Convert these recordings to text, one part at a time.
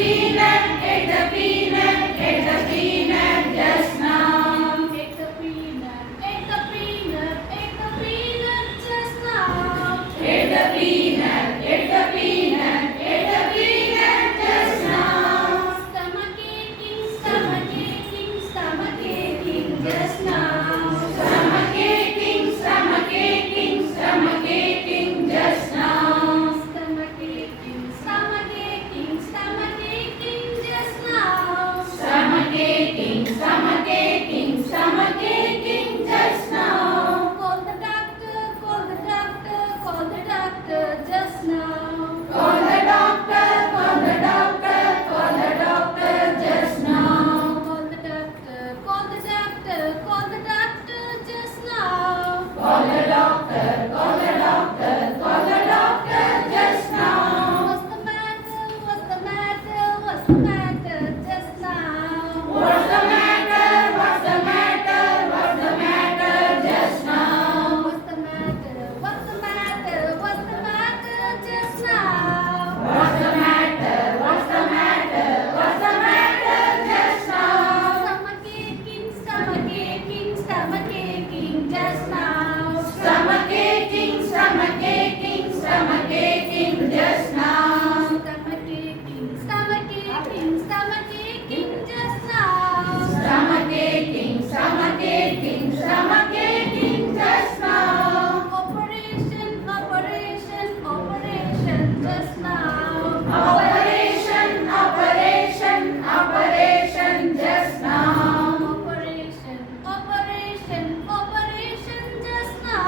peanut, ate the peanut, ate the peanut just now. Ate the peanut, ate the peanut, ate the peanut just now. Ate the peanut, ate the peanut, ate the peanut just now. Stomach aching, stomach aching, stomach aching just now. Stomach aching, stomach aching, stomach aching just now. Stomach aching, stomach aching, stomach aching just now. Stomach aching, stomach aching, stomach aching just now. Call the doctor, call the doctor, call the doctor just now. Call the doctor, call the doctor, call the doctor just now. Call the doctor, call the doctor, call the doctor just now. Call the doctor, call the doctor, call the doctor just now. What's the matter? What's the matter? What's the matter just now? What's the matter? What's the matter? What's the matter just now? What's the matter? What's the matter? What's the matter just now? What's the matter? What's the matter? What's the matter just now? Stomach aching, stomach aching, stomach aching just now. Stomach aching, stomach aching, stomach aching just now. Stomach aching, stomach aching, stomach aching just now. Stomach aching, stomach aching, stomach aching just now. Operation, operation, operation just now. Operation, operation, operation just now. Operation, operation, operation just now.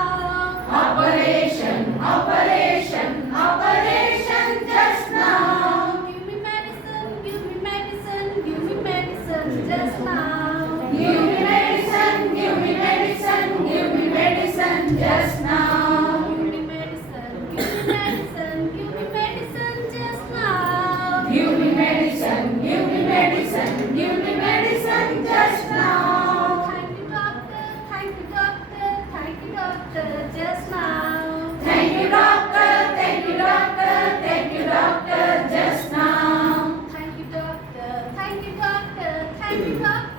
Operation, operation, operation just now. Give me medicine, give me medicine, give me medicine just now. Give me medicine, give me medicine, give me medicine just now. Give me medicine, give me medicine, give me medicine just now. Give me medicine, give me medicine, give me medicine just now. Thank you, doctor, thank you, doctor, thank you, doctor just now. Thank you, doctor, thank you, doctor, thank you, doctor just now. Thank you, doctor, thank you, doctor, thank you, doctor